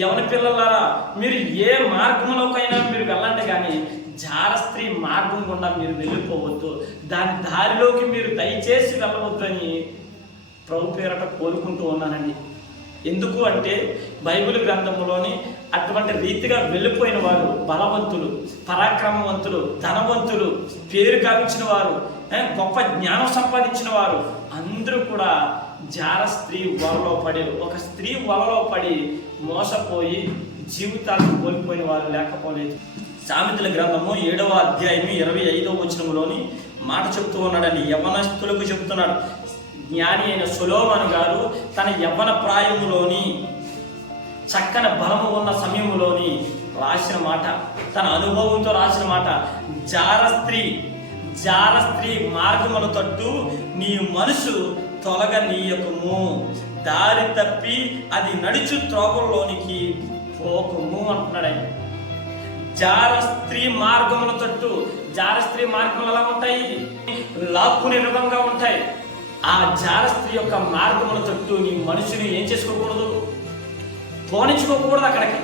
యవన పిల్లలారా, మీరు ఏ మార్గంలోకైనా మీరు వెళ్ళండి, కానీ జార స్త్రీ మార్గం గుండా మీరు వెళ్ళిపోవద్దు. దాని దారిలోకి మీరు దయచేసి వెళ్ళవద్దు అని ప్రభు పేరట కోరుకుంటూ ఉన్నానండి. ఎందుకు అంటే బైబిల్ గ్రంథంలోని అటువంటి రీతిగా వెళ్ళిపోయిన వారు బలవంతులు, పరాక్రమవంతులు, ధనవంతులు, పేరు గావించిన వారు, గొప్ప జ్ఞానం సంపాదించిన వారు అందరూ కూడా జార స్త్రీ వలలో పడి, ఒక స్త్రీ వలలో పడి మోసపోయి జీవితాలను కోల్పోయిన వారు లేకపోలేదు. సామెతల గ్రంథము 7వ అధ్యాయము 25వ వచనములోని మాట చెప్తూ ఉన్నాడని యవ్వనస్తులకు చెబుతున్నాడు. జ్ఞాని అయిన సొలొమోను గారు తన యవ్వన ప్రాయములోని చక్కని బలము ఉన్న సమయంలోని రాసిన మాట, తన అనుభవంతో రాసిన మాట, జార స్త్రీ మార్గముల తట్టు నీ మనసు తొలగనీయకము, దారి తప్పి అది నడుచు త్రోవల్లోనికి పోకము అంటున్నాడు ఆయన. జార స్త్రీ మార్గముల తట్టు, జార స్త్రీ మార్గములు ఎలా ఉంటాయి? లాక్కునే విధంగా ఉంటాయి. ఆ జార స్త్రీ యొక్క మార్గముల తట్టు నీ మనుషుని ఏం చేసుకోకూడదు, పోనించుకోకూడదు. అక్కడికి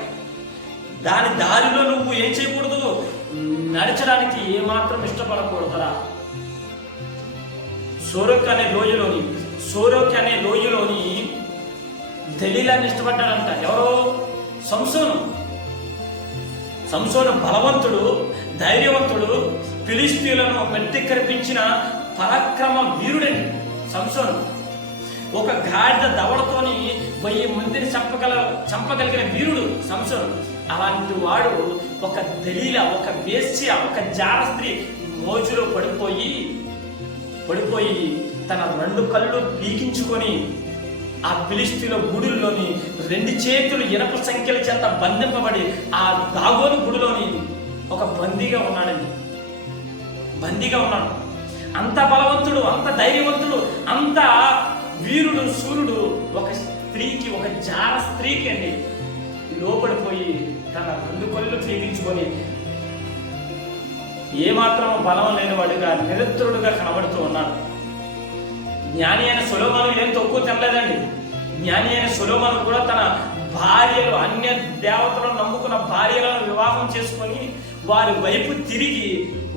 దాని దారిలో నువ్వు ఏం చేయకూడదు, నడచడానికి ఏమాత్రం ఇష్టపడకూడదురా. సోరోక్ అనే లోయలోని దలీలాన్ని ఇష్టపడ్డాడంట. ఎవరో? సంసోను బలవంతుడు, ధైర్యవంతుడు, ఫిలిష్తీయులను మెట్టికరిపించిన పరాక్రమ వీరుడండి సంసోను. ఒక గాడిద దవడతోని 1000 మందిని చంపగలిగిన వీరుడు సంసోను. అలాంటి వాడు ఒక దలీల, ఒక వేశ్య, ఒక జార స్త్రీ మోజులో పడిపోయి తన 2 కళ్ళు పీకించుకొని ఆ ఫిలిష్తీయుల గుడుల్లోని 2 చేతులు ఇనప సంఖ్యల చేత బంధింపబడి ఆ దాగోను గుడిలోని ఒక బందీగా ఉన్నాడు. అంత బలవంతుడు, అంత ధైర్యవంతుడు, అంత వీరుడు, సూర్యుడు ఒక స్త్రీకి, ఒక జార స్త్రీకి అండి లోపడిపోయి తన 2 కళ్ళు పీకించుకొని ఏమాత్రం బలం లేనివాడుగా నిరంతరుడుగా కనబడుతూ ఉన్నాడు. జ్ఞాని అయిన సొలొమోను ఏం తక్కువ తినలేదండి. జ్ఞాని అయిన సొలొమోను కూడా తన భార్యలు, అన్య దేవతలను నమ్ముకున్న భార్యలను వివాహం చేసుకొని వారి వైపు తిరిగి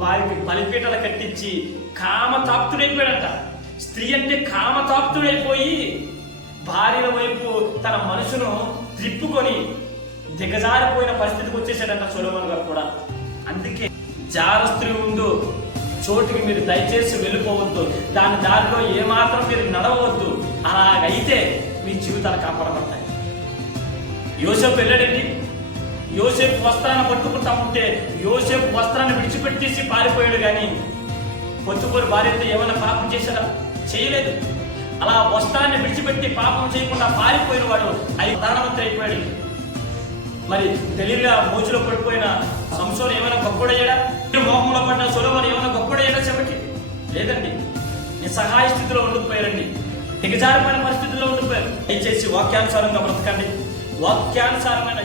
వారికి బలిపీటలు కట్టించి కామతాప్తుడైపోయాడంట. స్త్రీ అంటే కామతాప్తుడైపోయి భార్యల వైపు తన మనసును త్రిప్పుకొని దిగజారిపోయిన పరిస్థితికి వచ్చేసాడంట సొలొమోను గారు కూడా. అందుకే జార స్త్రీ ఉండు చోటుకి మీరు దయచేసి వెళ్ళిపోవద్దు, దాని దారిలో ఏమాత్రం మీరు నడవద్దు. అలాగైతే మీ జీవితాలు కాపాడబడతాయి. యోసేపు వెళ్ళాడండి. యోసేపు వస్త్రాన్ని పట్టుకుంటా ఉంటే యోసేపు వస్త్రాన్ని విడిచిపెట్టేసి పారిపోయాడు. కానీ పొత్తుకోరు భార్యతో ఏమైనా పాపం చేశారా? చేయలేదు. అలా వస్త్రాన్ని విడిచిపెట్టి పాపం చేయకుండా పారిపోయిన వాడు ప్రధానమంత్రి అయిపోయాడు. మరి తెలివిగా మోజులో పడిపోయిన సంసోను ఏమైనా గొప్పడయ్యాడా? మోహంలో పడిన సొలొమోను ఏమైనా గొప్పడయ్యాడా? చెప్పటి లేదండి. నిస్సహాయ స్థితిలో ఉండిపోయారండి. దిగజారిపోయిన పరిస్థితుల్లో ఉండిపోయారు. దయచేసి వాక్యానుసారంగా బ్రతకండి. వాక్యానుసారమైన